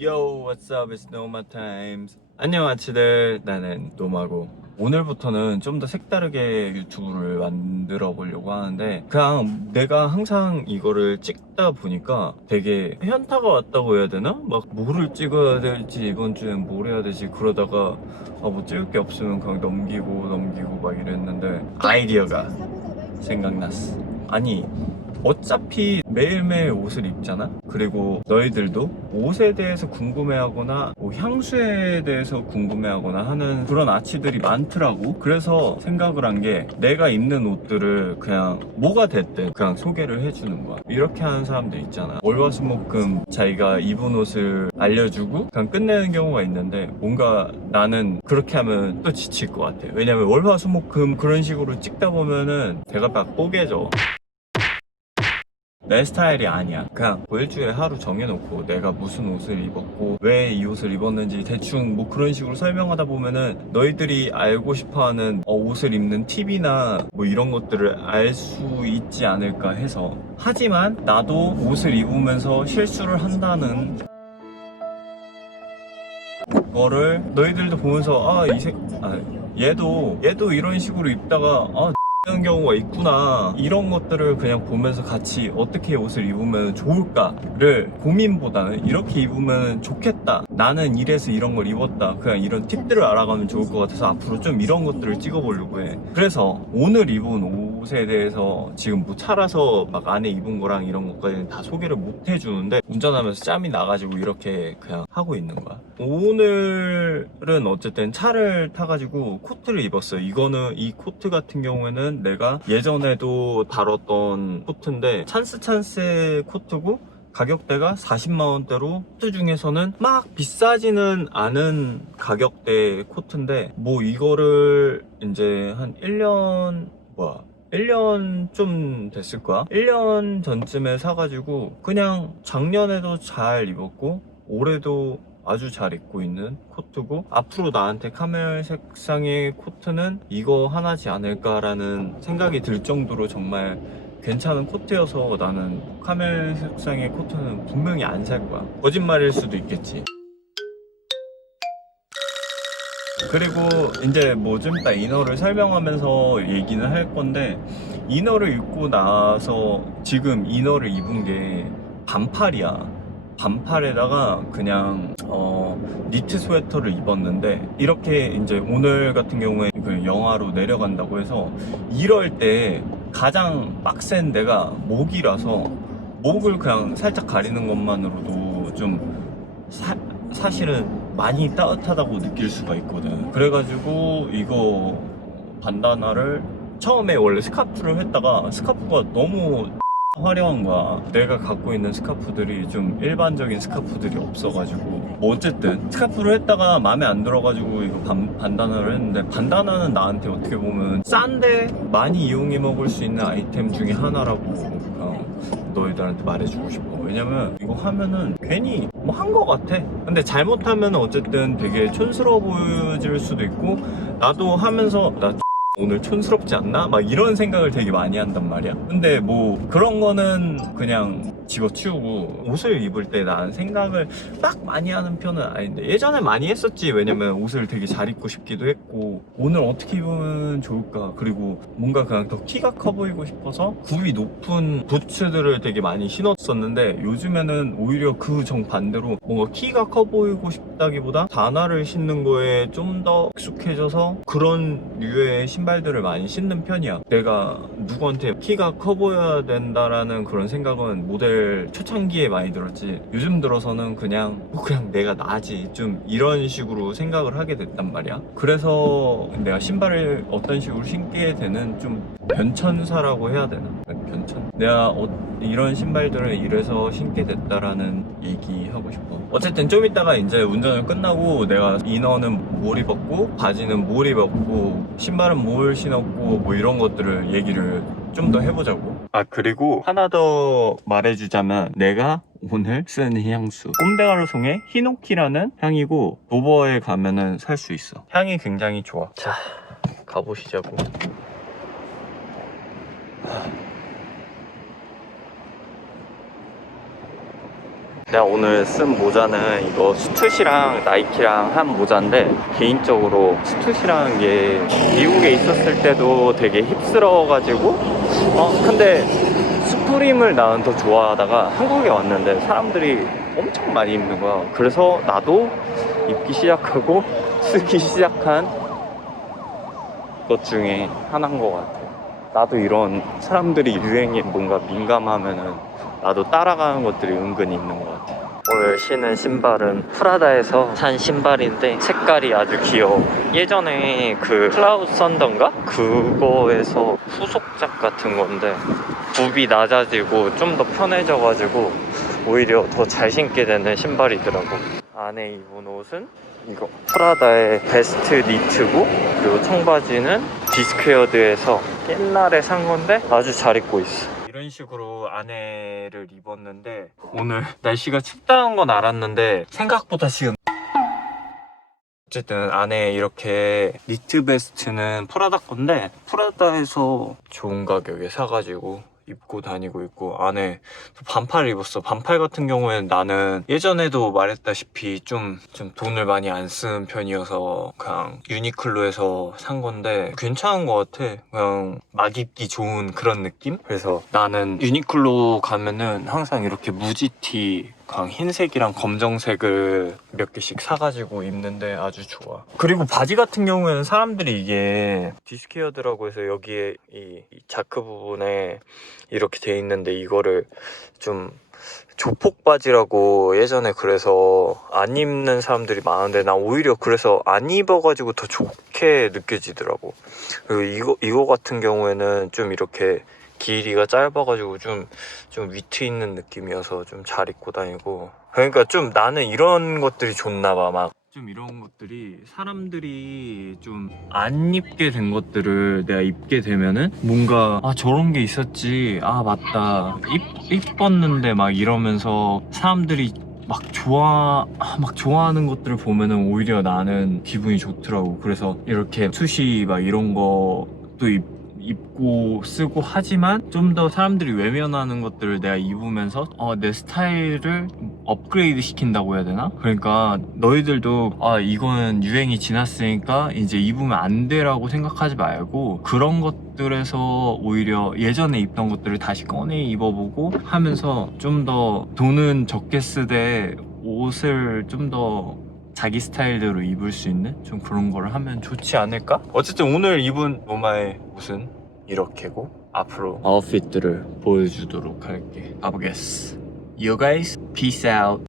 Yo, what's up? It's Noma Times. 안녕, 아치들. 나는 노마고. 오늘부터는 좀 더 색다르게 유튜브를 만들어 보려고 하는데, 그냥 내가 항상 이거를 찍다 보니까 되게 현타가 왔다고 해야 되나? 막 뭐를 찍어야 될지, 이번 주엔 뭘 해야 되지? 그러다가, 아, 뭐 찍을 게 없으면 그냥 넘기고 넘기고 막 이랬는데, 아이디어가 생각났어. 아니, 어차피 매일매일 옷을 입잖아? 그리고 너희들도 옷에 대해서 궁금해하거나 뭐 향수에 대해서 궁금해하거나 하는 그런 아치들이 많더라고. 그래서 생각을 한 게 내가 입는 옷들을 그냥 뭐가 됐든 그냥 소개를 해주는 거야. 이렇게 하는 사람들 있잖아. 월화수목금 자기가 입은 옷을 알려주고 그냥 끝내는 경우가 있는데 뭔가 나는 그렇게 하면 또 지칠 것 같아. 왜냐면 월화수목금 그런 식으로 찍다 보면은 배가 막 뽀개져. 내 스타일이 아니야. 그냥 뭐 일주일에 하루 정해놓고 내가 무슨 옷을 입었고 왜 이 옷을 입었는지 대충 뭐 그런 식으로 설명하다 보면은 너희들이 알고 싶어하는 어, 옷을 입는 팁이나 뭐 이런 것들을 알 수 있지 않을까 해서 하지만 나도 옷을 입으면서 실수를 한다는 거를 너희들도 보면서 아이색 아, 얘도 얘도 이런 식으로 입다가 아 하는 경우가 있구나. 이런 것들을 그냥 보면서 같이 어떻게 옷을 입으면 좋을까를 고민보다는 이렇게 입으면 좋겠다. 나는 이래서 이런 걸 입었다. 그냥 이런 팁들을 알아가면 좋을 것 같아서 앞으로 좀 이런 것들을 찍어보려고 해. 그래서 오늘 입은 옷 에 대해서 지금 뭐 차라서 막 안에 입은 거랑 이런 것까지는 다 소개를 못 해주는데 운전하면서 짬이 나가지고 이렇게 그냥 하고 있는 거야. 오늘은 어쨌든 차를 타가지고 코트를 입었어요. 이거는 이 코트 같은 경우에는 내가 예전에도 다뤘던 코트인데 찬스 찬스의 코트고 가격대가 40만원대로 코트 중에서는 막 비싸지는 않은 가격대 코트인데 뭐 이거를 이제 한 1년 뭐야 1년 좀 됐을 거야. 1년 전쯤에 사가지고 그냥 작년에도 잘 입었고 올해도 아주 잘 입고 있는 코트고 앞으로 나한테 카멜 색상의 코트는 이거 하나지 않을까라는 생각이 들 정도로 정말 괜찮은 코트여서 나는 카멜 색상의 코트는 분명히 안 살 거야. 거짓말일 수도 있겠지 그리고 이제 뭐 좀 이따 이너를 설명하면서 얘기는 할 건데 이너를 입고 나서 지금 이너를 입은 게 반팔이야. 반팔에다가 그냥 어 니트 스웨터를 입었는데 이렇게 이제 오늘 같은 경우에 그 영하로 내려간다고 해서 이럴 때 가장 빡센 데가 목이라서 목을 그냥 살짝 가리는 것만으로도 좀 사, 사실은 많이 따뜻하다고 느낄 수가 있거든 그래가지고 이거 반다나를 처음에 원래 스카프를 했다가 스카프가 너무 화려한 거야. 내가 갖고 있는 스카프들이 좀 일반적인 스카프들이 없어가지고. 뭐 어쨌든 스카프를 했다가 마음에 안 들어가지고 이거 반, 반다나를 했는데 반다나는 나한테 어떻게 보면 싼데 많이 이용해 먹을 수 있는 아이템 중에 하나라고 그냥 너희들한테 말해주고 싶어. 왜냐면 이거 하면은 괜히 뭐 한 거 같아. 근데 잘못하면 어쨌든 되게 촌스러워 보여질 수도 있고 나도 하면서 나 오늘 촌스럽지 않나? 막 이런 생각을 되게 많이 한단 말이야. 근데 뭐 그런 거는 그냥 집어치우고 옷을 입을 때 난 생각을 막 많이 하는 편은 아닌데 예전에 많이 했었지. 왜냐면 옷을 되게 잘 입고 싶기도 했고 오늘 어떻게 입으면 좋을까? 그리고 뭔가 그냥 더 키가 커 보이고 싶어서 굽이 높은 부츠들을 되게 많이 신었었는데 요즘에는 오히려 그 정반대로 뭔가 키가 커 보이고 싶다기보다 단화를 신는 거에 좀 더 익숙해져서 그런 류의 신발들을 많이 신는 편이야. 내가 누구한테 키가 커 보여야 된다라는 그런 생각은 모델 초창기에 많이 들었지. 요즘 들어서는 그냥 뭐 그냥 내가 나지 좀 이런 식으로 생각을 하게 됐단 말이야. 그래서 내가 신발을 어떤 식으로 신게 되는 좀 변천사라고 해야 되나? 변천? 내가 어- 이런 신발들을 이래서 신게 됐다라는 얘기하고 싶어. 어쨌든 좀 이따가 이제 운전을 끝나고 내가 이너는 뭘 입었고 바지는 뭘 입었고 신발은 뭘 신었고 뭐 이런 것들을 얘기를 좀 더 해보자고. 아 그리고 하나 더 말해주자면 내가 오늘 쓰는 향수 꼼데가르송의 히노키라는 향이고 도버에 가면은 살 수 있어. 향이 굉장히 좋아. 자 가보시자고. 내가 오늘 쓴 모자는 이거 스투시랑 나이키랑 한 모자인데 개인적으로 스투시라는 게 미국에 있었을 때도 되게 힙스러워가지고 어 근데 스프림을 나는 더 좋아하다가 한국에 왔는데 사람들이 엄청 많이 입는 거야. 그래서 나도 입기 시작하고 쓰기 시작한 것 중에 하나인 것 같아. 나도 이런 사람들이 유행에 뭔가 민감하면은 나도 따라가는 것들이 은근히 있는 것 같아. 오늘 신은 신발은 프라다에서 산 신발인데 색깔이 아주 귀여워. 예전에 그 클라우드 썬던가? 그거에서 후속작 같은 건데 굽이 낮아지고 좀 더 편해져가지고 오히려 더 잘 신게 되는 신발이더라고. 안에 입은 옷은 이거 프라다의 베스트 니트고 그리고 청바지는 디스퀘어드에서 옛날에 산 건데 아주 잘 입고 있어 식으로 안에를 입었는데 오늘 날씨가 춥다는 건 알았는데 생각보다 지금 어쨌든 안에 이렇게 니트 베스트는 프라다 건데 프라다에서 좋은 가격에 사가지고 입고 다니고 있고 안에 반팔을 입었어. 반팔 같은 경우에는 나는 예전에도 말했다시피 좀, 좀 돈을 많이 안 쓰는 편이어서 그냥 유니클로에서 산 건데 괜찮은 것 같아. 그냥 막 입기 좋은 그런 느낌? 그래서 나는 유니클로 가면은 항상 이렇게 무지티 그냥 흰색이랑 검정색을 몇 개씩 사가지고 입는데 아주 좋아. 그리고 바지 같은 경우에는 사람들이 이게 디스케어드라고 해서 여기에 이, 이 자크 부분에 이렇게 돼 있는데 이거를 좀 조폭 바지라고 예전에 그래서 안 입는 사람들이 많은데 나 오히려 그래서 안 입어가지고 더 좋게 느껴지더라고. 그리고 이거 이거 같은 경우에는 좀 이렇게 길이가 짧아가지고 좀 좀 위트 있는 느낌이어서 좀 잘 입고 다니고. 그러니까 좀 나는 이런 것들이 좋나 봐 막. 좀 이런 것들이 사람들이 좀 안 입게 된 것들을 내가 입게 되면은 뭔가 아 저런 게 있었지. 아 맞다. 입 입었는데 막 이러면서 사람들이 막 좋아 아, 막 좋아하는 것들을 보면은 오히려 나는 기분이 좋더라고. 그래서 이렇게 수시 막 이런 것도 입 입고 쓰고 하지만 좀 더 사람들이 외면하는 것들을 내가 입으면서 어, 내 스타일을 업그레이드 시킨다고 해야 되나? 그러니까 너희들도 아 이거는 유행이 지났으니까 이제 입으면 안 돼라고 생각하지 말고 그런 것들에서 오히려 예전에 입던 것들을 다시 꺼내 입어보고 하면서 좀 더 돈은 적게 쓰되 옷을 좀더 자기 스타일대로 입을 수 있는 좀 그런 거를 하면 좋지 않을까? 어쨌든 오늘 입은 로마의 옷은 이렇게고 앞으로 아웃핏들을 보여주도록 할게. 가보겠어. You guys peace out